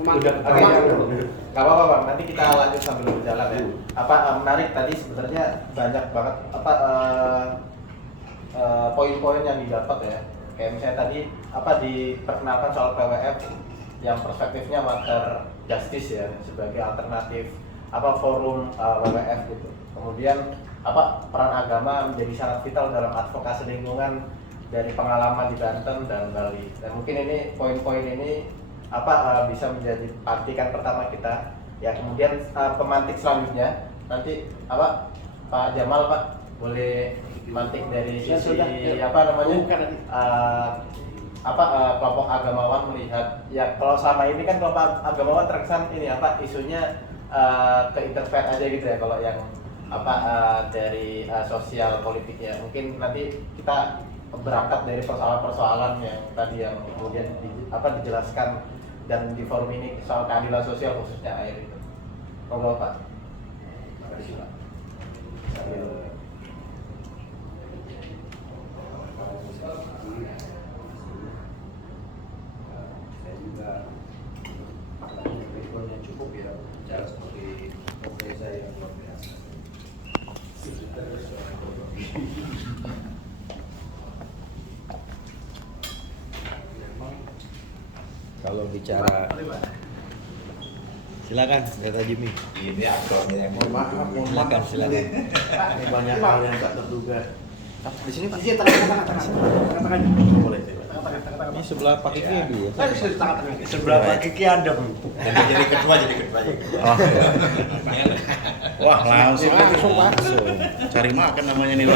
Udah, nggak apa-apa bang. Nanti kita lanjut sambil berjalan ya. Menarik tadi sebenarnya banyak banget poin-poin yang didapat ya. Kayak misalnya tadi diperkenalkan soal PWF yang perspektifnya matter justice ya sebagai alternatif forum WWF gitu. Kemudian peran agama menjadi sangat vital dalam advokasi lingkungan dari pengalaman di Banten dan Bali. Dan mungkin ini poin-poin ini bisa menjadi partikan pertama kita. Ya kemudian pemantik selanjutnya nanti Pak Jamal boleh mantik dari sisi kelompok agamawan melihat ya kalau selama ini kan kelompok agamawan terkesan ini isunya ke interfere aja gitu ya kalau yang dari sosial politiknya. Mungkin nanti kita berangkat dari persoalan-persoalan yang tadi yang kemudian dijelaskan dan di forum ini soal keadilan sosial khususnya air itu. Monggo Pak. Terima kasih Pak. Saya juga background yang cukup ya bicara seperti profesi saya yang luar biasa. Kalau bicara, silakan, Data Jimmy. Ini aktornya yang Silakan. Ini banyak hal yang tak terduga. Di sini Pak. Sisi tengah-tengah. Boleh. Ini sebelah Pak Kiki ya, Bu ya? Sebelah Pak Kiki adem. jadi ketua aja. Oh, Wah, langsung cari makan namanya nih.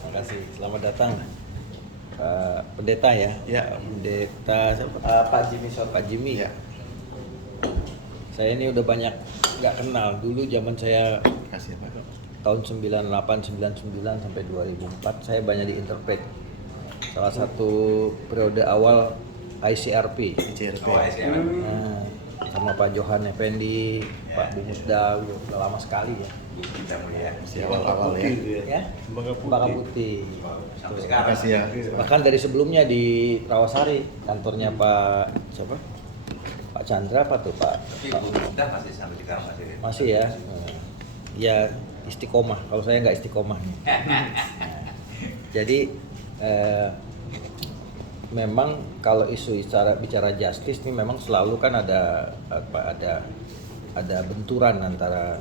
terima kasih. Selamat datang. Pendeta ya? Ya, pendeta siapa? Pak Jimmy Soto. Pak Jimmy. Ya. Saya ini udah banyak nggak kenal. Dulu zaman saya Kasih ya, Pak. tahun 98, 99 sampai 2004 saya banyak diinterpret. Salah satu periode awal ICRP. ICRP. Nah, sama Pak Johan Effendi, Pak Bu Musda, udah lama sekali ya. Masih awal-awal ya. Ya, Baka Putih. Sampai Terima sekarang. kasih ya. Bahkan dari sebelumnya di Rawasari, kantornya Pak siapa? Pak Chandra apa tuh Pak? Sudah masih sampai sekarang Masih ya. Ya istiqomah. Kalau saya nggak istiqomah nih. Jadi memang kalau isu bicara justice ini memang selalu kan ada benturan antara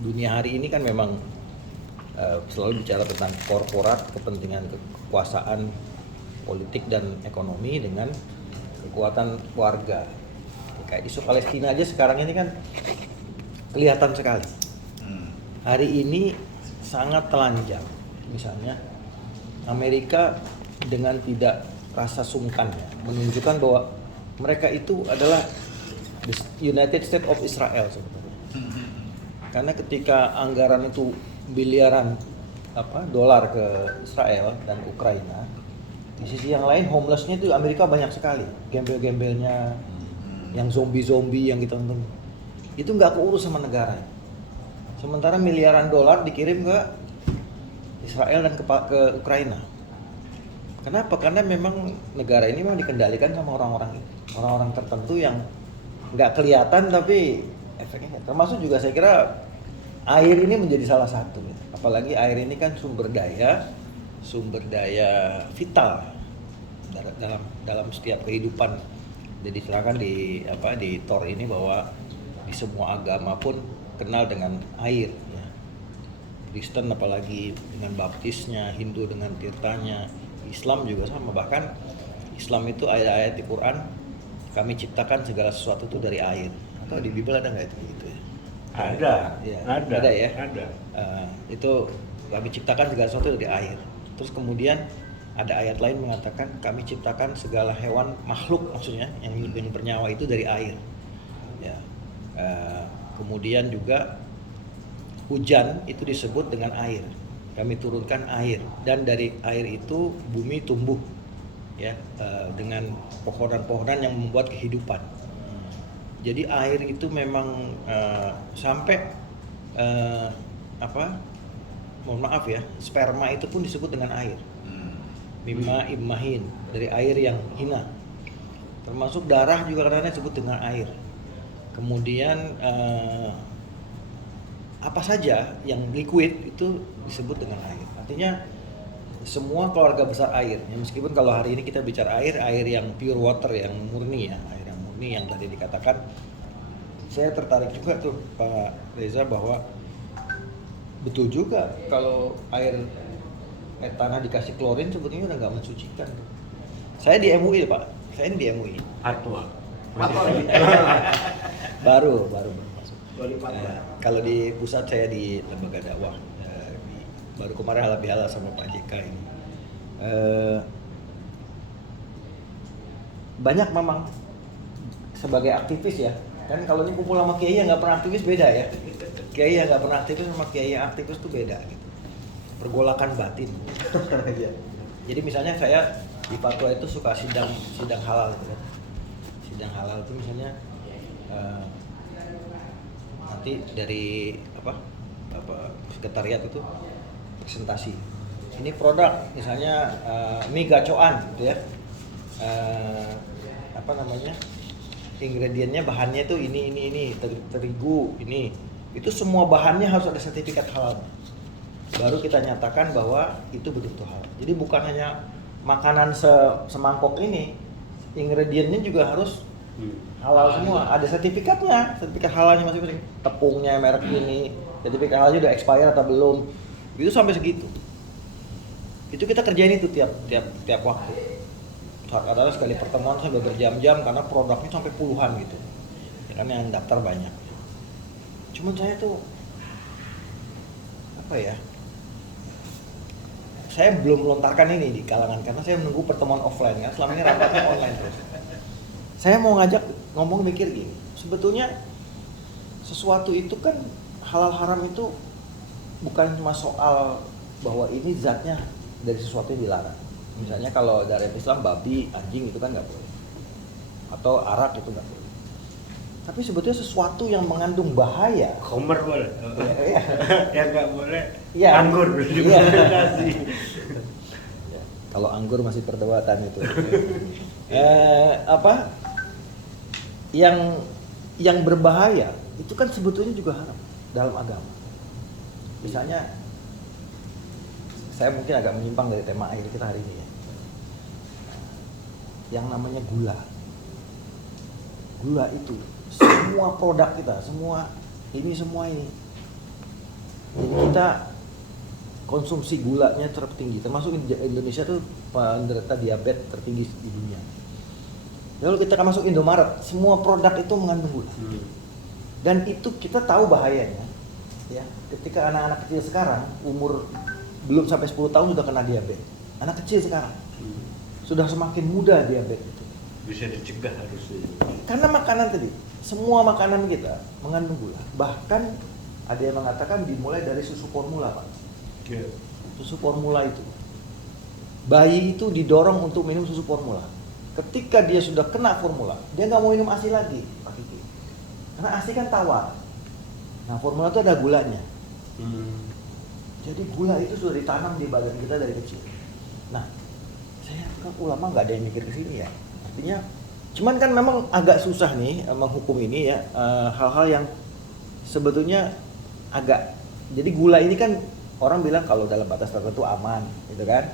dunia hari ini kan memang selalu bicara tentang korporat, kepentingan kekuasaan politik dan ekonomi dengan kekuatan warga. Kayak isu Palestina aja sekarang ini kan kelihatan sekali. Hari ini sangat telanjang. Misalnya Amerika dengan tidak rasa sungkan ya, menunjukkan bahwa mereka itu adalah the United States of Israel sebetulnya. Karena ketika anggaran itu biliaran dolar ke Israel dan Ukraina, di sisi yang lain homelessnya itu Amerika banyak sekali, gembel-gembelnya, yang zombie-zombie yang kita tonton, itu nggak keurus sama negara. Sementara miliaran dolar dikirim ke Israel dan ke Ukraina. Kenapa? Karena memang negara ini memang dikendalikan sama orang-orang tertentu yang nggak kelihatan tapi efeknya. Termasuk juga saya kira air ini menjadi salah satu. Apalagi air ini kan sumber daya vital dalam setiap kehidupan. Jadi silakan di Tor ini bahwa di semua agama pun kenal dengan air. Ya. Kristen apalagi dengan baptisnya, Hindu dengan tirtanya, Islam juga sama. Bahkan Islam itu ayat-ayat di Quran, kami ciptakan segala sesuatu itu dari air. Atau di Bible ada nggak itu gitu ya? Ada. Ya, Ada ya. Ada. Itu kami ciptakan segala sesuatu dari air. Terus kemudian ada ayat lain mengatakan kami ciptakan segala hewan makhluk maksudnya yang bernyawa itu dari air. Ya. Kemudian juga hujan itu disebut dengan air. Kami turunkan air dan dari air itu bumi tumbuh ya dengan pohon-pohonan yang membuat kehidupan. Jadi air itu memang sampai mohon maaf ya, sperma itu pun disebut dengan air. mimma immahin, dari air yang hina. Termasuk darah juga kadang-kadang disebut dengan air. Kemudian apa saja yang liquid itu disebut dengan air. Artinya semua keluarga besar air. Ya, meskipun kalau hari ini kita bicara air yang pure water, yang murni ya, air yang murni yang tadi dikatakan. Saya tertarik juga tuh Pak Reza bahwa betul juga kalau air tanah dikasih klorin sebetulnya udah nggak mensucikan. Saya di MUI Pak, saya di MUI. Atwa. baru masuk. Kalau di pusat saya di lembaga dakwah, baru kemarin halal bihalal sama Pak JK ini. Banyak memang sebagai aktivis ya, kan kalau ini kumpul sama kiai yang nggak pernah aktivis beda ya. Kiai yang nggak pernah aktivis sama kiai yang aktivis tuh beda gitu. Pergolakan batin. Jadi misalnya saya di Papua itu suka sidang halal gitu kan. Sidang halal itu misalnya nanti dari apa sekretariat itu presentasi. Ini produk misalnya mie gacoan gitu ya. Ingredientnya bahannya itu ini terigu ini. Itu semua bahannya harus ada sertifikat halal. Baru kita nyatakan bahwa itu betul-betul halal. Jadi bukan hanya makanan semangkok ini, ingredientnya juga harus halal semua. Ada sertifikatnya, sertifikat halalnya masing-masing. Tepungnya merek ini, sertifikat halalnya udah expire atau belum. Itu sampai segitu. Itu kita kerjain itu tiap waktu. Saat ada sekali pertemuan sampai berjam-jam karena produknya sampai puluhan gitu. Ya kan yang daftar banyak. Cuman saya tuh apa ya? Saya belum melontarkan ini di kalangan karena saya menunggu pertemuan offline kan. Selama ini rapatnya online terus. Saya mau ngajak ngomong mikir gini. Sebetulnya sesuatu itu kan halal haram itu bukan cuma soal bahwa ini zatnya dari sesuatu yang dilarang. Misalnya kalau dari Islam babi, anjing itu kan nggak boleh. Atau arak itu nggak boleh. Tapi sebetulnya sesuatu yang mengandung bahaya. Khomer boleh. Iya. Yang nggak boleh. Iya. Anggur. Iya. Ya, kalau anggur masih perdebatan itu. Yang berbahaya itu kan sebetulnya juga haram dalam agama. Misalnya saya mungkin agak menyimpang dari tema air kita hari ini ya. Yang namanya gula. Gula itu semua produk kita, semua ini. Jadi kita konsumsi gulanya tertinggi, termasuk Indonesia tuh penderita diabetes tertinggi di dunia. Lalu kita masuk Indomaret, semua produk itu mengandung gula. Dan itu kita tahu bahayanya. Ya, ketika anak-anak kecil sekarang umur belum sampai 10 tahun sudah kena diabetes. Anak kecil sekarang sudah semakin muda diabetes itu. Bisa dicegah harusnya. Karena makanan tadi, semua makanan kita mengandung gula. Bahkan ada yang mengatakan dimulai dari susu formula, Pak. Yeah. Susu formula itu. Bayi itu didorong untuk minum susu formula. Ketika dia sudah kena formula, dia nggak mau minum ASI lagi, Pak Kiki. Karena ASI kan tawar. Nah, formula itu ada gulanya. Jadi gula itu sudah ditanam di badan kita dari kecil. Nah, saya kan ulama nggak ada yang mikir ke sini ya. Artinya, cuman kan memang agak susah nih menghukum ini ya, hal-hal yang sebetulnya agak. Jadi gula ini kan orang bilang kalau dalam batas tertentu aman, gitu kan?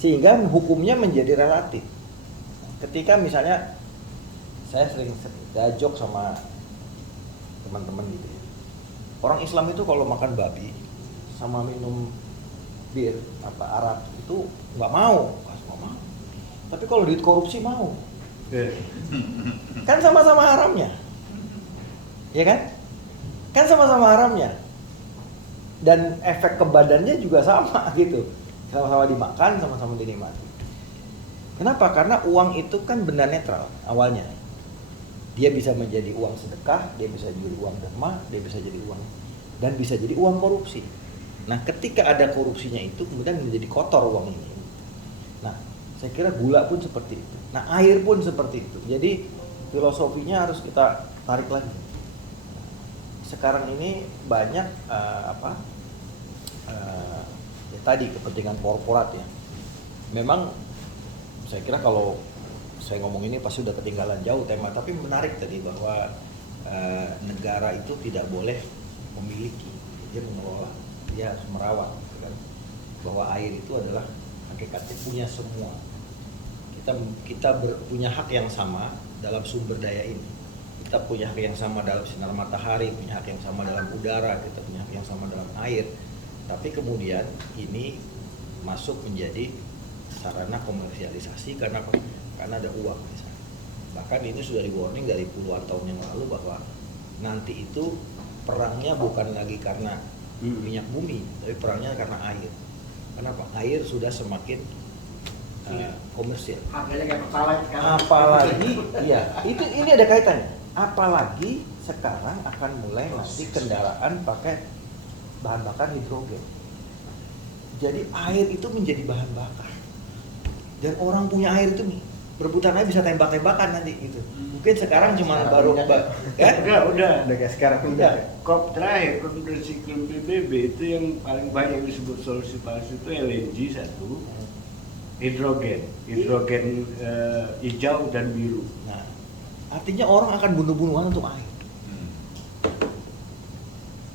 Sehingga hukumnya menjadi relatif. Ketika misalnya saya sering jok sama teman-teman gitu ya. Orang Islam itu kalau makan babi sama minum bir arak itu nggak mau. Tapi kalau duit korupsi mau. Kan sama-sama haramnya. Ya kan? Kan sama-sama haramnya. Dan efek ke badannya juga sama gitu. Sama-sama dimakan, sama-sama dinikmati. Kenapa? Karena uang itu kan benda netral awalnya. Dia bisa menjadi uang sedekah, dia bisa jadi uang derma, dia bisa jadi uang dan bisa jadi uang korupsi. Nah, ketika ada korupsinya itu kemudian menjadi kotor uang ini. Nah, saya kira gula pun seperti itu. Nah, air pun seperti itu. Jadi filosofinya harus kita tarik lagi. Sekarang ini banyak ya tadi kepentingan korporat ya. memang saya kira kalau saya ngomong ini pasti udah ketinggalan jauh tema, tapi menarik tadi bahwa negara itu tidak boleh memiliki, dia mengelola, dia harus merawat, gitu kan? Bahwa air itu adalah hakikatnya punya semua. Kita punya hak yang sama dalam sumber daya ini. Kita punya hak yang sama dalam sinar matahari, punya hak yang sama dalam udara, kita punya hak yang sama dalam air. Tapi kemudian ini masuk menjadi sarana komersialisasi karena ada uang misalnya. Bahkan ini sudah di warning dari puluhan tahun yang lalu bahwa nanti itu perangnya bukan lagi karena minyak bumi, tapi perangnya karena air. Kenapa? Air sudah semakin komersial. Harganya kayak pertalite sekarang. Apalagi, iya, ini ada kaitannya. Apalagi sekarang akan mulai nanti kendaraan pakai bahan bakar hidrogen. Jadi air itu menjadi bahan bakar. Dan orang punya air itu berebutan aja bisa tembak-tembakan nanti gitu. Mungkin sekarang cuma baru Udah kayak sekarang udah. COP terakhir, konferensi iklim PBB itu yang paling banyak disebut solusi palsu itu LNG satu, hidrogen hijau dan biru. Nah, artinya orang akan bunuh-bunuhan untuk air.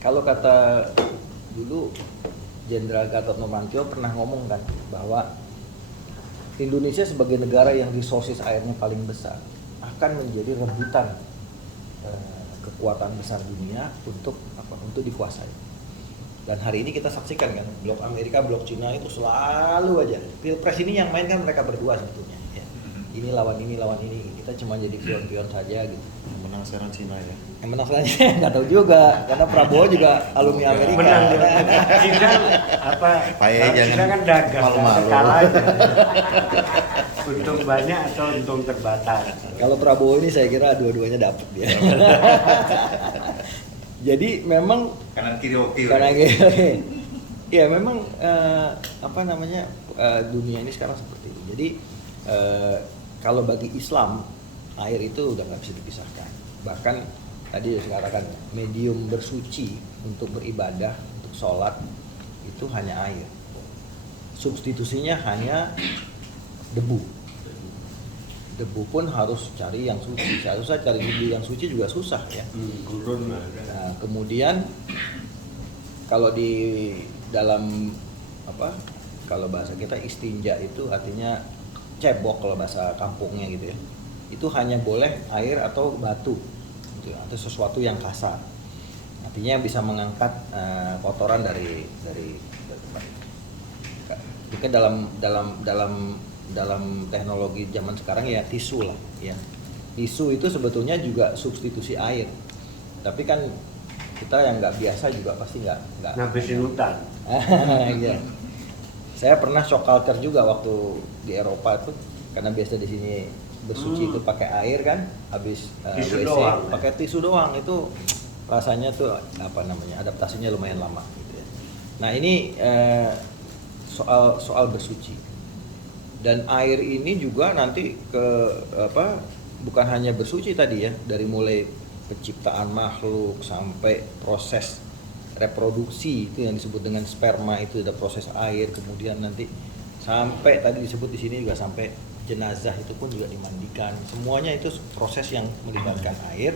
Kalau kata dulu Jenderal Gatot Nurmantio pernah ngomong kan bahwa Indonesia sebagai negara yang resources airnya paling besar akan menjadi rebutan kekuatan besar dunia untuk dikuasai. Dan hari ini kita saksikan kan blok Amerika, blok Cina itu selalu aja pilpres ini yang main kan mereka berdua sebetulnya. Ya. Ini lawan ini, kita cuma jadi pion-pion saja gitu. Yang menang sekarang Cina ya. Yang menang selanjutnya nggak tahu juga karena Prabowo juga alumni Amerika. Menang Cina apa? Cina kan dagang malu-malu. skala aja. Untung banyak atau untung terbatas. Kalau Prabowo ini saya kira dua-duanya dapat dia. Jadi memang Kanan kiri oke. ya memang dunia ini sekarang seperti itu. Jadi kalau bagi Islam air itu udah nggak bisa dipisahkan. Bahkan tadi saya katakan medium bersuci untuk beribadah, untuk sholat itu hanya air. Substitusinya hanya debu. Debu pun harus cari yang suci. Seharusnya cari debu yang suci juga susah ya. Gurun lah. Nah, kemudian kalau di dalam kalau bahasa kita istinja itu artinya cebok kalau bahasa kampungnya gitu ya. Itu hanya boleh air atau batu gitu, atau sesuatu yang kasar. Artinya bisa mengangkat kotoran dari tempat. Mungkin dalam teknologi zaman sekarang ya tisu lah ya. Tisu itu sebetulnya juga substitusi air. Tapi kan kita yang nggak biasa juga pasti nggak Ngabisin hutan. Iya. Saya pernah shock culture juga waktu di Eropa itu karena biasa di sini bersuci itu pakai air kan, habis Tisu WC doang, pakai tisu doang itu rasanya tuh adaptasinya lumayan lama gitu ya. Nah ini soal bersuci dan air ini juga nanti bukan hanya bersuci tadi ya, dari mulai penciptaan makhluk sampai proses reproduksi itu yang disebut dengan sperma itu ada proses air, kemudian nanti sampai tadi disebut di sini juga sampai jenazah itu pun juga dimandikan. Semuanya itu proses yang melibatkan air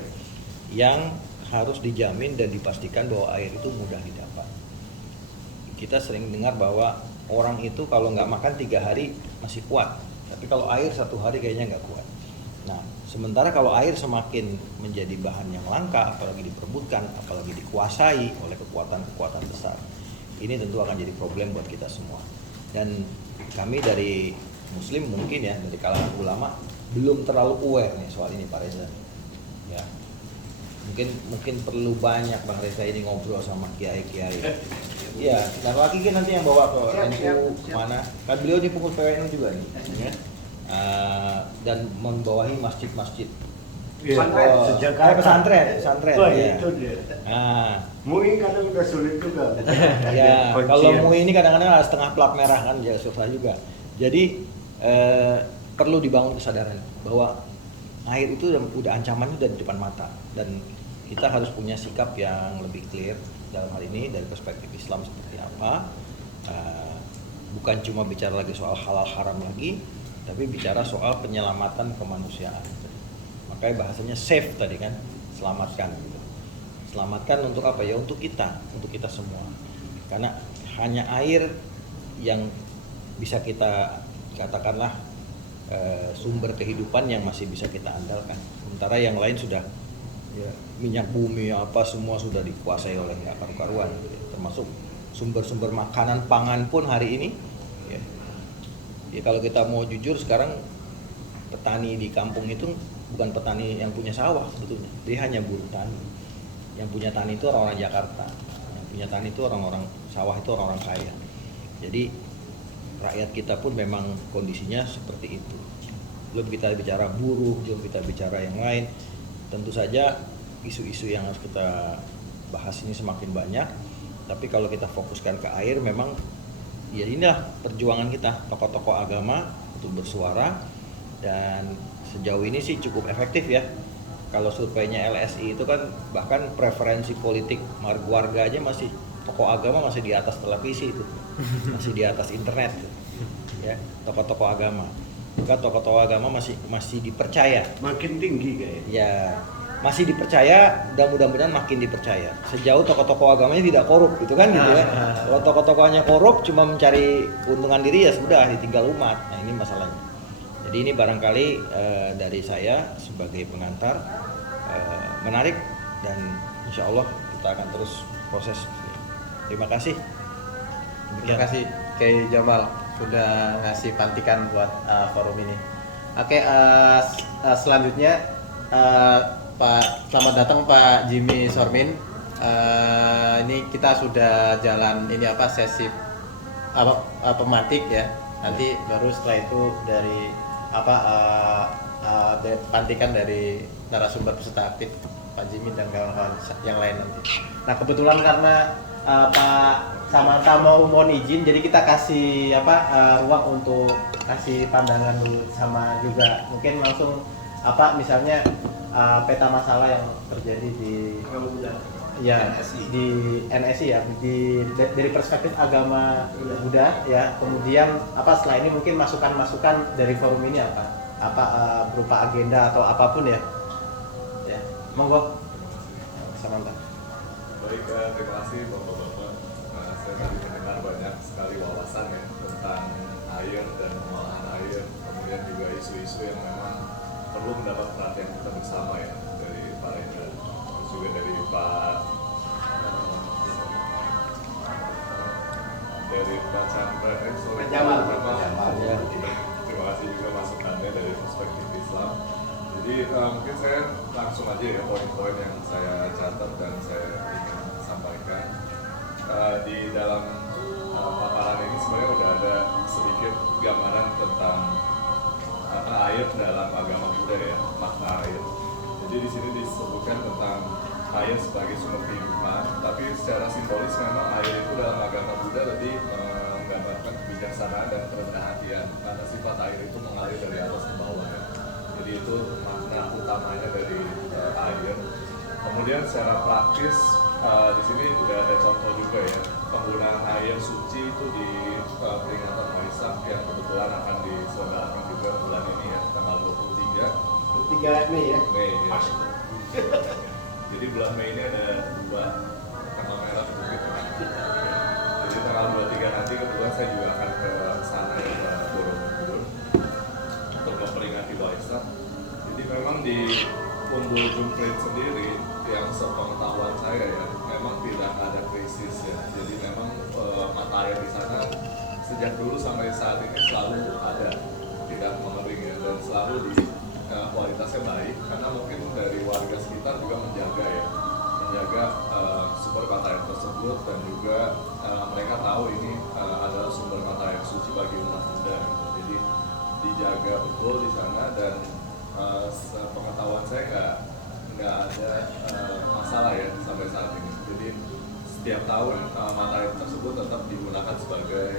yang harus dijamin dan dipastikan bahwa air itu mudah didapat. Kita sering dengar bahwa orang itu kalau nggak makan 3 hari masih kuat, tapi kalau air 1 hari kayaknya nggak kuat. Nah, sementara kalau air semakin menjadi bahan yang langka, apalagi diperebutkan, apalagi dikuasai oleh kekuatan-kekuatan besar, ini tentu akan jadi problem buat kita semua. Dan kami dari Muslim mungkin ya, dari kalangan ulama belum terlalu aware nih soal ini Pak Reza. Ya, mungkin perlu banyak Bang Reza ini ngobrol sama kiai-kiai. Iya, dan lagi kan nanti yang bawa ke NU mana? Kan beliau di pengurus PWNU juga nih, ya. Dan membawahi masjid-masjid. Pesantren. Wah, Ya. itu dia. Nah, MUI kadang udah sulit juga. ya kalau Kuncian. MUI ini kadang-kadang ada setengah plat merah kan, ya susah juga. Jadi perlu dibangun kesadaran bahwa air itu udah ancamannya udah di depan mata, dan kita harus punya sikap yang lebih clear dalam hal ini dari perspektif Islam seperti apa. bukan cuma bicara lagi soal halal haram lagi, tapi bicara soal penyelamatan kemanusiaan. Makanya bahasanya save tadi kan, selamatkan gitu. Selamatkan untuk apa ya? Untuk kita semua. Karena hanya air yang bisa kita katakanlah sumber kehidupan yang masih bisa kita andalkan. Sementara yang lain sudah ya, minyak bumi apa semua sudah dikuasai oleh ya, karu-karuan, termasuk sumber-sumber makanan pangan pun hari ini. Ya kalau kita mau jujur sekarang petani di kampung itu bukan petani yang punya sawah sebetulnya, dia hanya buruh tani. Yang punya tani itu orang-orang Jakarta, yang punya tani itu orang-orang sawah itu orang-orang kaya. Jadi rakyat kita pun memang kondisinya seperti itu. Belum kita bicara buruh, belum kita bicara yang lain. Tentu saja isu-isu yang harus kita bahas ini semakin banyak. Tapi kalau kita fokuskan ke air, memang ya inilah perjuangan kita, tokoh-tokoh agama untuk bersuara. Dan sejauh ini sih cukup efektif ya. Kalau surveinya LSI itu kan bahkan preferensi politik warga aja masih, tokoh agama masih di atas televisi itu, masih di atas internet ya, tokoh-tokoh agama. Maka tokoh-tokoh agama masih dipercaya. Makin tinggi kayaknya. Ya, masih dipercaya dan mudah-mudahan makin dipercaya. Sejauh tokoh-tokoh agamanya tidak korup gitu kan gitu ya. Kalau tokoh-tokohnya korup cuma mencari keuntungan diri ya sudah, ditinggal umat. Nah, ini masalahnya. Jadi ini barangkali dari saya sebagai pengantar menarik, dan insya Allah kita akan terus proses. Terima kasih. Terima kasih Kiai Jamal sudah ngasih pantikan buat forum ini. Oke, selanjutnya Pak, selamat datang Pak Jimmy Sormin. Ini kita sudah jalan ini sesi pemantik ya. Nanti baru setelah itu dari pantikan dari narasumber peserta aktif Pak Jimmy dan kawan-kawan yang lain nanti. Nah kebetulan karena Pak Samanta mohon izin, jadi kita kasih ruang untuk kasih pandangan dulu, sama juga mungkin langsung misalnya peta masalah yang terjadi di NSI. di NSI ya, dari perspektif agama Buddha ya. Kemudian setelah ini mungkin masukan-masukan dari forum ini berupa agenda atau apapun ya. Ya, monggo Samanta. Baik, terima kasih Bapak-Bapak. Saya tadi mendengar banyak sekali wawasan ya tentang air dan pengolahan air, kemudian juga isu-isu yang memang perlu mendapat perhatian kita bersama ya, dari Pak Rendra, terus juga dari Pak Chandra, Pak Jamal. Ya. Terima kasih juga masukannya dari perspektif Islam. Jadi mungkin saya langsung aja ya poin-poin yang saya catat dan saya ingin sampaikan. Di dalam paparan ini sebenarnya udah ada sedikit gambaran tentang air dalam agama Buddha ya, makna air. Jadi di sini disebutkan tentang air sebagai sumber kehidupan, tapi secara simbolis memang air itu dalam agama Buddha lebih menggambarkan kebijaksanaan dan kerendahan hatian, karena sifat air itu mengalir dari atas ke bawah ya. Jadi itu makna utamanya dari air. Kemudian secara praktis di sini udah ada contoh juga ya, penggunaan air suci itu di peringatan Waisak yang kebetulan akan diselenggarakan juga bulan ini ya, tanggal 23 Mei ya. Mei ya. Jadi bulan Mei ini ada 2 tanggal merah gitu kan. Jadi tanggal 23 nanti kebetulan saya juga akan ke sana ya, ke Borobudur untuk memperingati Waisak. Jadi memang di Umbul Jumprit sendiri yang sepengetahuan saya ya, memang tidak ada krisis ya. Jadi memang mata air di sana sejak dulu sampai saat ini selalu ada, tidak mengering ya, dan selalu di kualitasnya baik, karena mungkin dari warga sekitar juga menjaga sumber mata air tersebut, dan juga mereka tahu ini adalah sumber mata air suci bagi umat Buddha. Jadi dijaga betul di sana, dan pengetahuan saya nggak ada masalah ya sampai saat ini. Jadi setiap tahun mata air tersebut tetap digunakan sebagai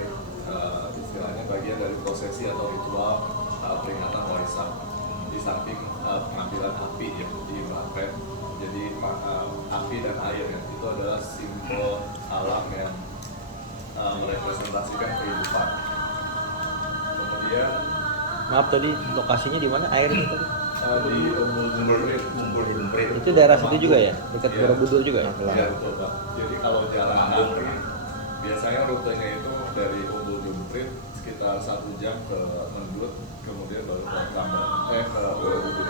istilahnya bagian dari prosesi atau ritual peringatan Waisak, di samping pengambilan api ya di Merapen. Jadi api dan air ya, itu adalah simbol alam yang merepresentasikan kehidupan. kemudian Maaf tadi lokasinya di mana air itu tadi? di Umbul Dumprit. Itu daerah situ juga ya? Dekat Iya. Borobudur juga ya? Iya betul Pak. Jadi kalau jalan kaki biasanya rutenya itu dari Umbul Dumprit sekitar 1 jam ke Mendut, kemudian baru ke ke Borobudur.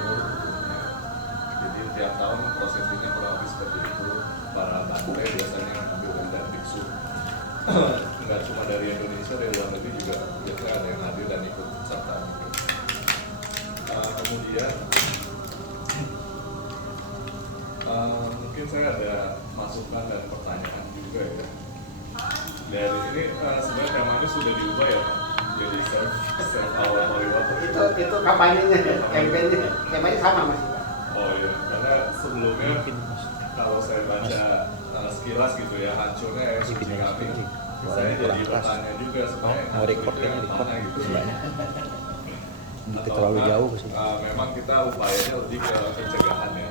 Jadi tiap tahun prosesinya kurang lebih seperti itu. Para Bantai biasanya ambil dari biksu. Nggak cuma dari Indonesia, dari luar negeri juga biasanya ada yang hadir dan ikut serta. Kemudian mungkin saya ada masukan dan pertanyaan juga ya. Dari ini sebenarnya temanya sudah diubah ya, jadi self power holy water. Itu kampanyenya, kampanye temanya sama masih Pak. Oh iya, karena sebelumnya Mungkin Mas. kalau saya baca sekilas gitu ya, hancurnya air suci Bikin kami. sih. Saya Kurang jadi keras. bertanya juga sebenarnya Mau hancur record itu kayaknya yang record mana gitu. sebenarnya. Atau Terlalu jauh ke sini. memang kita upayanya lebih ke pencegahan ya.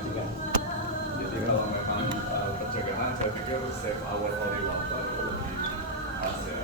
Jadi kalau memang pencegahan, saya pikir save our holy water lebih pas ya.